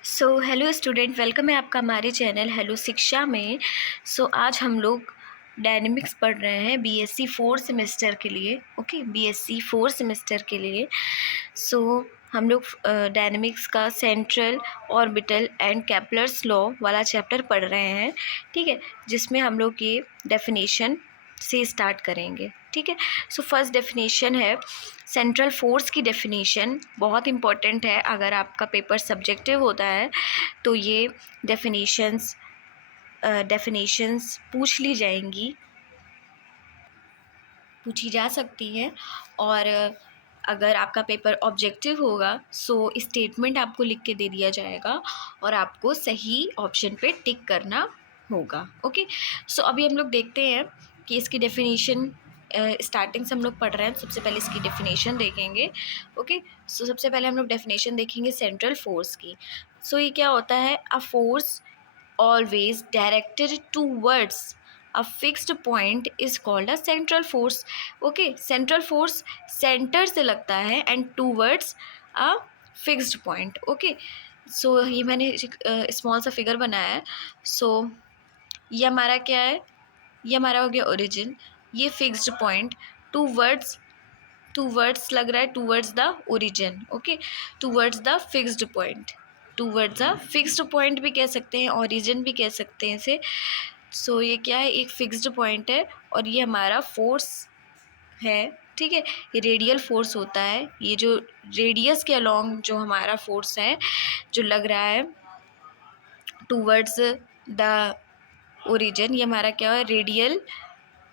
Hello student, welcome है आपका हमारे चैनल हेलो शिक्षा में। आज हम लोग डायनेमिक्स पढ़ रहे हैं बीएससी 4 सेमेस्टर के लिए। ओके, बीएससी 4 सेमेस्टर के लिए हम लोग डायनेमिक्स का central orbital and Kepler's law वाला चैप्टर पढ़ रहे हैं। ठीक है, जिसमें हम लोग ये डेफिनेशन से स्टार्ट करेंगे। ठीक है, फर्स्ट डेफिनेशन है सेंट्रल फोर्स की डेफिनेशन। बहुत इम्पॉर्टेंट है, अगर आपका पेपर सब्जेक्टिव होता है तो ये डेफिनेशंस पूछ ली जाएंगी, पूछी जा सकती हैं। और अगर आपका पेपर ऑब्जेक्टिव होगा स्टेटमेंट आपको लिख के दे दिया जाएगा और आपको सही ऑप्शन पे टिक करना होगा। ओके, अभी हम लोग देखते हैं कि इसकी डेफिनेशन स्टार्टिंग से हम लोग पढ़ रहे हैं। सबसे पहले इसकी डेफिनेशन देखेंगे। ओके, सबसे पहले हम लोग डेफिनेशन देखेंगे सेंट्रल फोर्स की। ये क्या होता है? A force always directed towards a fixed point is called a central force. Okay, central force center से लगता है and towards a fixed point. Okay, ये मैंने स्मॉल सा फिगर बनाया है। ये हमारा क्या है? ये हमारा हो गया ओरिजिन। ये फिक्स्ड पॉइंट टूवर्ड्स लग रहा है, towards the origin. Okay, towards the fixed point, towards the fixed point भी कह सकते हैं, ओरिजिन भी कह सकते हैं इसे। ये क्या है? एक फिक्स्ड पॉइंट है और ये हमारा फोर्स है। ठीक है, ये रेडियल फोर्स होता है। ये जो रेडियस के अलोंग जो हमारा फोर्स है, जो लग रहा है टूवर्ड्स द ओरिजिन, ये हमारा क्या है? रेडियल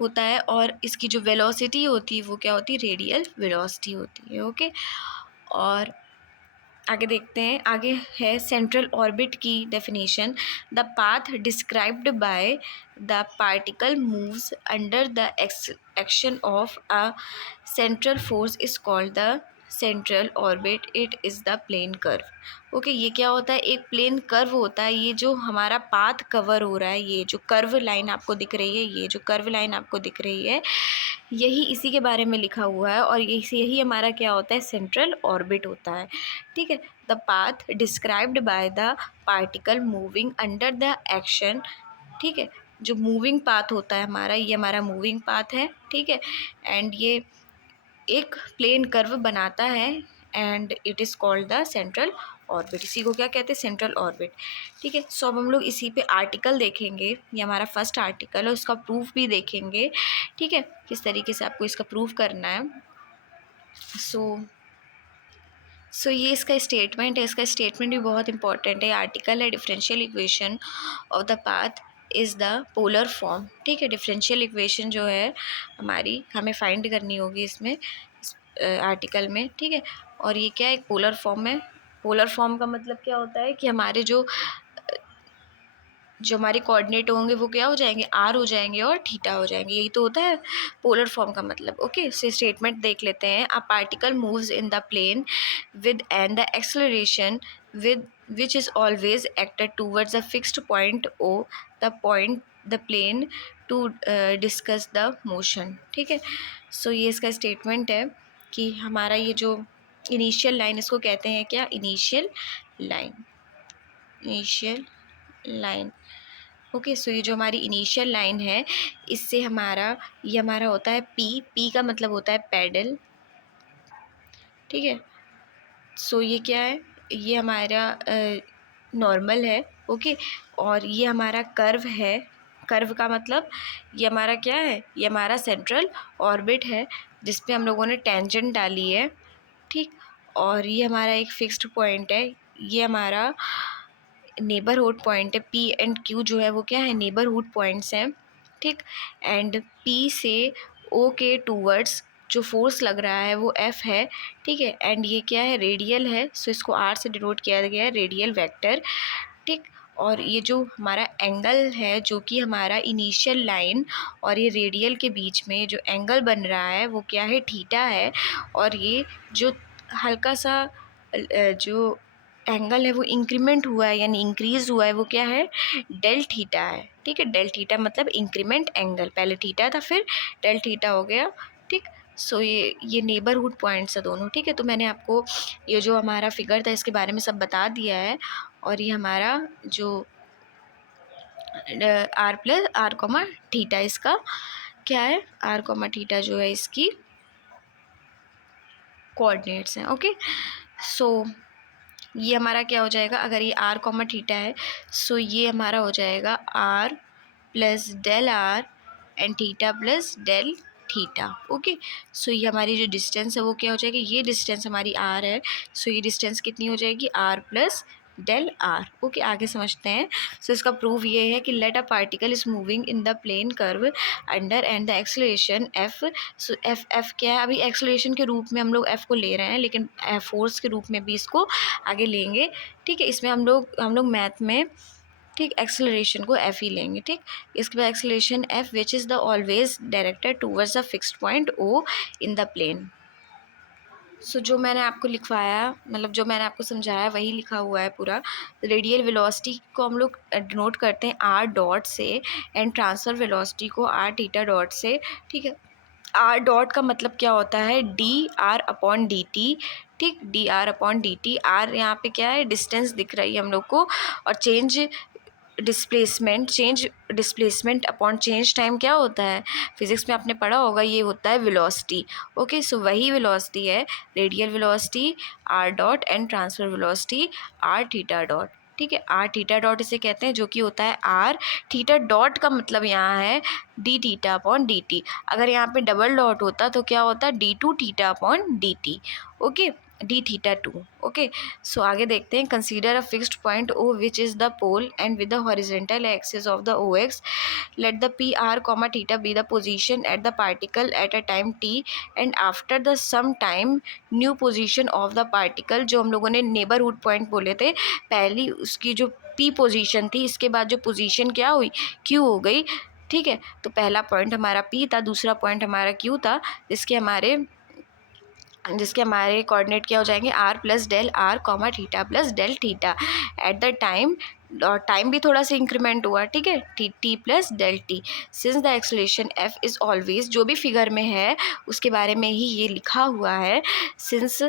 होता है। और इसकी जो वेलोसिटी होती है वो क्या होती है? रेडियल वेलोसिटी होती है। ओके, और आगे देखते हैं। आगे है सेंट्रल ऑर्बिट की definition. The path described by the particle moves under the action of a central force is called the central orbit. It is the plane curve. Okay, ये क्या होता है? एक प्लेन कर्व होता है। ये जो हमारा पाथ कवर हो रहा है, ये जो कर्व लाइन आपको दिख रही है, ये जो कर्व लाइन आपको दिख रही है, यही इसी के बारे में लिखा हुआ है। और यही हमारा क्या होता है? सेंट्रल ऑर्बिट होता है। ठीक है, the path described by the particle moving under the action. ठीक है, जो मूविंग पाथ होता है हमारा, ये हमारा मूविंग पाथ है। ठीक है, एंड ये एक प्लेन कर्व बनाता है and it is called the central orbit. इसी को क्या कहते हैं? Central orbit. ठीक है, अब हम लोग इसी पे आर्टिकल देखेंगे। ये हमारा फर्स्ट आर्टिकल है, उसका प्रूफ भी देखेंगे। ठीक है, किस तरीके से आपको इसका प्रूफ करना है। ये इसका स्टेटमेंट है। इसका स्टेटमेंट भी बहुत इंपॉर्टेंट है। आर्टिकल है differential equation of the path is the polar form. ठीक है, डिफरेंशियल इक्वेशन जो है हमारी, हमें फाइंड करनी होगी इसमें, आर्टिकल में। ठीक है, और ये क्या है? एक पोलर फॉर्म है। पोलर फॉर्म का मतलब क्या होता है कि हमारे जो हमारे कोऑर्डिनेट होंगे वो क्या हो जाएंगे? आर हो जाएंगे और थीटा हो जाएंगे। यही तो होता है पोलर फॉर्म का मतलब। ओके, स्टेटमेंट देख लेते हैं। A particle moves in the plane with and the acceleration with which is always acted towards a fixed point O the plane to discuss the motion. ठीक है, ये इसका स्टेटमेंट है कि हमारा ये जो इनिशियल लाइन, इसको कहते हैं क्या? Initial line. ओके, ये जो हमारी इनिशियल लाइन है, इससे ये हमारा होता है पी का मतलब होता है पैडल। ठीक है, ये क्या है? ये हमारा नॉर्मल है। ओके, और ये हमारा कर्व है। कर्व का मतलब ये हमारा क्या है? ये हमारा सेंट्रल ऑर्बिट है, जिस पे हम लोगों ने टेंजेंट डाली है। ठीक, और ये हमारा एक फिक्स्ड पॉइंट है। ये हमारा नेबरहुड पॉइंट है। पी एंड क्यू जो है वो क्या है? नेबरहुड पॉइंट्स हैं। ठीक, एंड पी से ओ के टूवर्ड्स जो फोर्स लग रहा है वो एफ है। ठीक है, एंड ये क्या है? रेडियल है। इसको आर से डिनोट किया गया है, रेडियल वेक्टर। ठीक, और ये जो हमारा एंगल है, जो कि हमारा इनिशियल लाइन और ये रेडियल के बीच में जो एंगल बन रहा है वो क्या है? थीटा है। और ये जो हल्का सा जो एंगल है वो इंक्रीमेंट हुआ है, यानी इंक्रीज हुआ है, वो क्या है? डेल थीटा है। ठीक है, डेल थीटा मतलब इंक्रीमेंट एंगल। पहले थीटा था, फिर डेल थीटा हो गया। ठीक, सो ये नेबरहुड पॉइंट्स है दोनों, ठीक है। तो मैंने आपको ये जो हमारा फिगर था इसके बारे में सब बता दिया है। और ये हमारा जो R plus R comma theta इसका क्या है, आर कॉमा थीटा जो है इसकी कोऑर्डिनेट्स हैं। ओके, सो ये हमारा क्या हो जाएगा, अगर ये आर कॉमा थीटा है सो ये हमारा हो जाएगा R plus del R and theta plus del theta. Okay, so ये हमारी जो डिस्टेंस है वो क्या हो जाएगी, ये डिस्टेंस हमारी आर है, सो ये डिस्टेंस कितनी हो जाएगी, R plus del R. Okay, आगे समझते हैं। सो इसका प्रूफ ये है कि let a particle is moving in the plane curve under and the acceleration F. So F क्या है, अभी एक्सेलरेशन के रूप में हम लोग एफ को ले रहे हैं, लेकिन फोर्स के रूप में भी इसको आगे लेंगे, ठीक है। इसमें हम लोग मैथ में, ठीक, एक्सेलरेशन को एफ ही लेंगे, ठीक। इसके बाद acceleration F which is the always directed towards the fixed point O in the plane. So जो मैंने आपको लिखवाया, मतलब जो मैंने आपको समझाया वही लिखा हुआ है पूरा। रेडियल वेलोसिटी को हम लोग डिनोट करते हैं आर डॉट से एंड ट्रांसफर वेलोसिटी को आर थीटा डॉट से, ठीक है। आर डॉट का मतलब क्या होता है, D R upon D T, ठीक, D R upon D T. R यहाँ पे क्या है, डिस्टेंस दिख रही है हम लोग को, और change displacement upon change time क्या होता है, फिजिक्स में आपने पढ़ा होगा, ये होता है वेलोसिटी। ओके, सो वही वेलोसिटी है radial velocity R dot and transfer velocity R theta dot, ठीक है। आर थीटा डॉट इसे कहते हैं, जो कि होता है आर थीटा डॉट का मतलब यहाँ है D theta upon D T. अगर यहाँ पे डबल डॉट होता तो क्या होता, D two theta upon D T. Okay, D theta two. Okay, so आगे देखते हैं। Consider a fixed point O which is the pole and with the horizontal axis of the O X. Let the P R comma theta be the position at the particle at a time T and after the some time new position of the particle. जो हम लोगों ने neighbourhood point बोले थे, पहली उसकी जो P position थी, इसके बाद जो पोजीशन क्या हुई, क्यू हो गई, ठीक है। तो पहला पॉइंट हमारा पी था, दूसरा पॉइंट हमारा क्यू था, जिसके हमारे कोऑर्डिनेट क्या हो जाएंगे, R plus del R comma theta plus del theta at the time. और टाइम भी थोड़ा सा इंक्रीमेंट हुआ, ठीक है, T plus del T. Since the acceleration F is always, जो भी फिगर में है उसके बारे में ही ये लिखा हुआ है। Since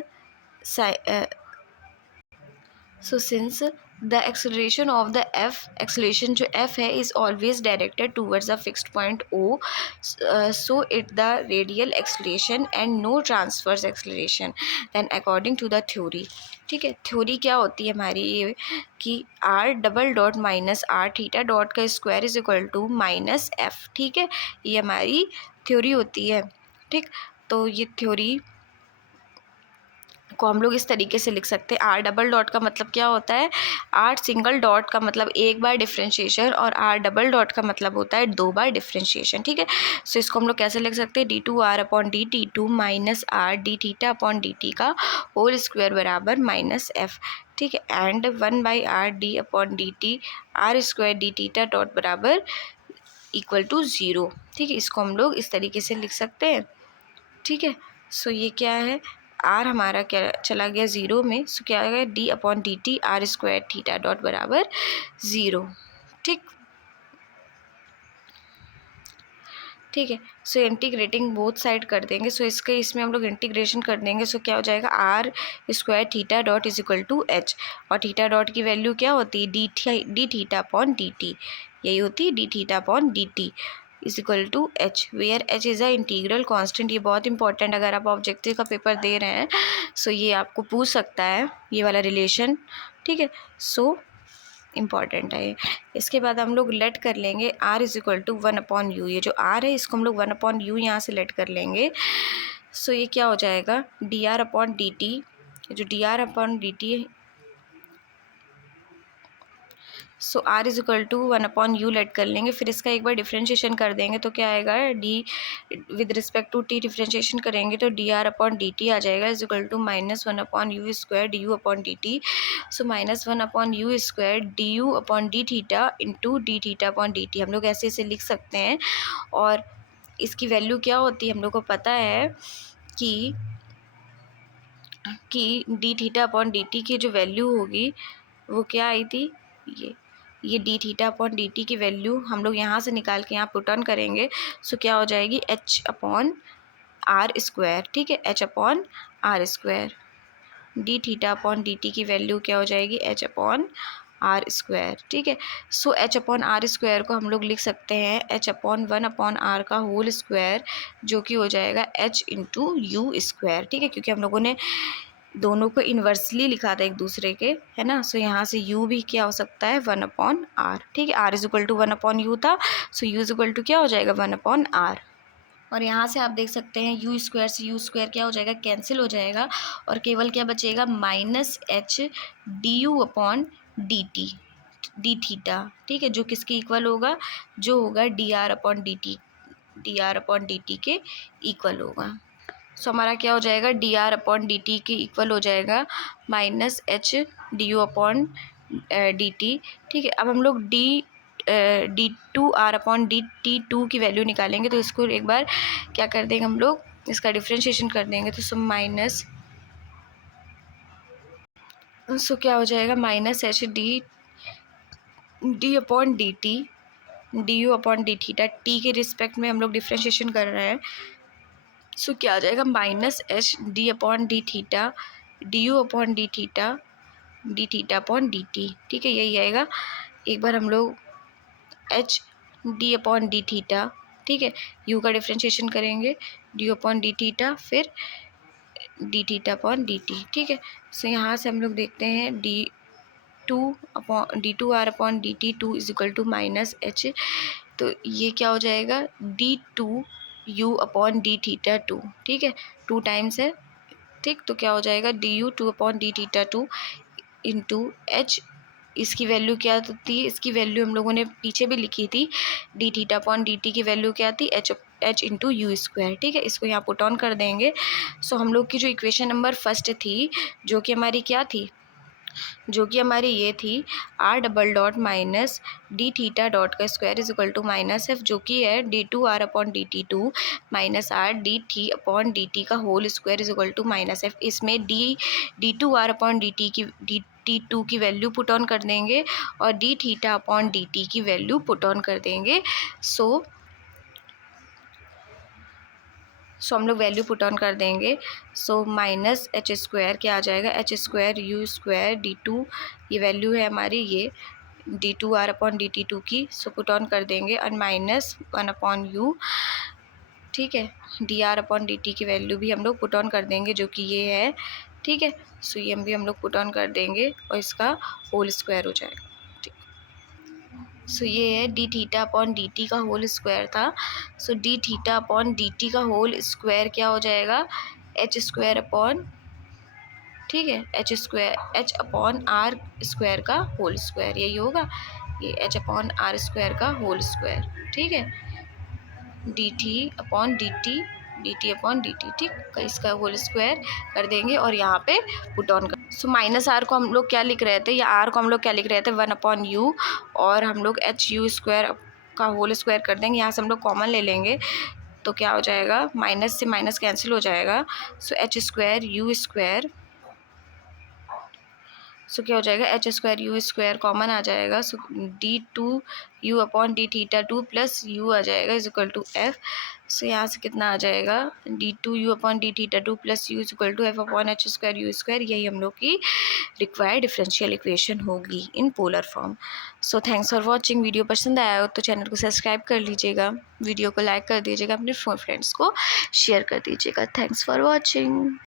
the acceleration of the F, acceleration जो एफ है is always directed towards the fixed point O, so it the radial acceleration and no transverse acceleration then according to the theory, ठीक है। थ्योरी क्या होती है हमारी ये, कि R double dot minus R theta dot का square is equal to minus F, ठीक है। ये हमारी थ्योरी होती है, ठीक। तो ये थ्योरी को हम लोग इस तरीके से लिख सकते हैं। आर डबल डॉट का मतलब क्या होता है, आर सिंगल डॉट का मतलब एक बार डिफ्रेंशिएशन, और आर डबल डॉट का मतलब होता है दो बार डिफ्रेंशिएशन, ठीक है। सो इसको हम लोग कैसे लिख सकते हैं, D two R upon D T two minus R D theta upon D T का होल स्क्वायर बराबर माइनस एफ, ठीक है। And 1/r D upon D T R square D theta dot बराबर इक्वल टू 0, ठीक है। इसको हम लोग इस तरीके से लिख सकते हैं, ठीक है। सो ये क्या है, आर हमारा क्या चला गया 0 में, सो क्या आ गया, D upon D T R square theta dot बराबर 0, ठीक, ठीक है। सो इंटीग्रेटिंग बोथ साइड कर देंगे, सो इसमें हम लोग इंटीग्रेशन कर देंगे, सो क्या हो जाएगा, R square theta dot is equal to H, और थीटा डॉट की वैल्यू क्या होती है, D theta upon D T, यही होती है D theta upon D T is equal to H, where H is a integral constant. ये बहुत इंपॉर्टेंट, अगर आप ऑब्जेक्टिव का पेपर दे रहे हैं सो ये आपको पूछ सकता है ये वाला रिलेशन, ठीक है। सो इम्पॉर्टेंट है ये। इसके बाद हम लोग लेट कर लेंगे are is equal to 1/u, ये जो आर है इसको हम लोग 1/u यहाँ से लेट कर लेंगे। सो ये क्या हो जाएगा, D R upon D T, जो D R upon D T, so R is equal to 1/u let कर लेंगे, फिर इसका एक बार डिफ्रेंशिएशन कर देंगे तो क्या आएगा, D with respect to T differentiation करेंगे तो D R upon D T आ जाएगा is equal to -1/u square D U upon D T. So -1/u square D U upon D theta into D theta upon D T, हम लोग ऐसे ऐसे लिख सकते हैं। और इसकी वैल्यू क्या होती है हम लोग को पता है कि D theta upon D T की जो वैल्यू होगी वो क्या आई थी, ये D theta upon D T की वैल्यू हम लोग यहाँ से निकाल के यहाँ पुट ऑन करेंगे, सो क्या हो जाएगी, एच अपॉन आर स्क्वायर, ठीक है, H upon R square. D theta upon D T की वैल्यू क्या हो जाएगी, एच अपॉन आर स्क्वायर, ठीक है। So H upon R square को हम लोग लिख सकते हैं एच अपॉन 1 अपॉन आर का होल स्क्वायर, जो कि हो जाएगा एच इंटू यू स्क्वायर, ठीक है, क्योंकि हम लोगों ने दोनों को इन्वर्सली लिखा था एक दूसरे के, है ना। सो यहाँ से u भी क्या हो सकता है 1 अपॉन आर, ठीक है। r is equal to 1 upon U था, so u is equal to क्या हो जाएगा 1 अपॉन आर। और यहाँ से आप देख सकते हैं यू स्क्वायर से यू स्क्वायर क्या हो जाएगा, कैंसिल हो जाएगा, और केवल क्या बचेगा minus H D U upon D T, D theta, ठीक है, जो किसके इक्वल होगा, जो होगा D R upon D T, D R upon D T के इक्वल होगा। सो हमारा क्या हो जाएगा, D R upon D T के इक्वल हो जाएगा minus H D U upon D T, ठीक है। अब हम लोग D two R upon D T two की वैल्यू निकालेंगे, तो इसको एक बार क्या कर देंगे हम लोग, इसका डिफ्रेंशिएशन कर देंगे, तो सो माइनस, सो क्या हो जाएगा minus H D upon D T D U upon D theta, T के रिस्पेक्ट में हम लोग डिफ्रेंशिएशन कर रहे हैं। सो क्या आ जाएगा minus H D upon D theta D U upon D theta upon D T, ठीक है, यही आएगा। एक बार हम लोग H D upon D theta, ठीक है, यू का डिफ्रेंशिएशन करेंगे, डी अपॉन डी थीटा, फिर D theta upon D T, ठीक है। सो यहाँ से हम लोग देखते हैं D two R upon D T two is equal to minus H, तो ये क्या हो जाएगा D two U upon D theta two, ठीक है, 2 टाइम्स है, ठीक, तो क्या हो जाएगा D you 2 upon D theta 2 into H, इसकी वैल्यू क्या थी, इसकी वैल्यू हम लोगों ने पीछे भी लिखी थी, D theta upon D T की वैल्यू क्या थी, एच इंटू यू स्क्वायर, ठीक है, इसको यहाँ पुट ऑन कर देंगे। सो हम लोग की जो इक्वेशन नंबर फर्स्ट थी, जो कि हमारी क्या थी, जो कि हमारी ये थी R double dot minus D theta dot का square is equal to minus F, जो कि है D two R upon D T two minus R D T upon D T का whole square is equal to minus F. इसमें D two R upon D T two की value put on कर देंगे और D theta upon D T की value put on कर देंगे। सो हम लोग वैल्यू पुट ऑन कर देंगे। सो माइनस एच स्क्वायर क्या आ जाएगा, H square U square D two, ये वैल्यू है हमारी ये D two R upon D T two की, सो पुट ऑन कर देंगे, और माइनस 1 अपॉन यू, ठीक है, D R upon D T की वैल्यू भी हम लोग पुट ऑन कर देंगे, जो कि ये है, ठीक है। सो ये भी हम लोग पुट ऑन कर देंगे और इसका होल स्क्वायर हो जाएगा, ठीक। सो ये है D theta upon D T का होल स्क्वायर था। So D theta upon D T का होल स्क्वायर क्या हो जाएगा, एच स्क्वायर अपॉन, ठीक है, एच अपॉन आर स्क्वायर का होल स्क्वायर, यही होगा, ये एच अपॉन आर स्क्वायर का होल स्क्वायर, ठीक है, D T upon D T upon D T, ठीक, इसका होल स्क्वायर कर देंगे और यहाँ पे पुट ऑन कर। सो माइनस आर को हम लोग क्या लिख रहे थे, या आर को हम लोग क्या लिख रहे थे 1 अपॉन यू, और हम लोग एच यू स्क्वायर का होल स्क्वायर कर देंगे, यहाँ से हम लोग कॉमन ले लेंगे, तो क्या हो जाएगा माइनस से माइनस कैंसिल हो जाएगा। So H square U square, so क्या हो जाएगा H square U square common आ जाएगा, so D two U upon D theta two plus U आ जाएगा is equal to F. So यहाँ से कितना आ जाएगा D two U upon D theta two plus U is equal to F upon H square U square, यही हम लोग की रिक्वायर्ड डिफरेंशियल इक्वेशन होगी in polar form. So thanks for watching. Video पसंद आया हो तो चैनल को सब्सक्राइब कर लीजिएगा, वीडियो को लाइक कर दीजिएगा, अपने फ्रेंड्स को शेयर कर दीजिएगा। Thanks for watching.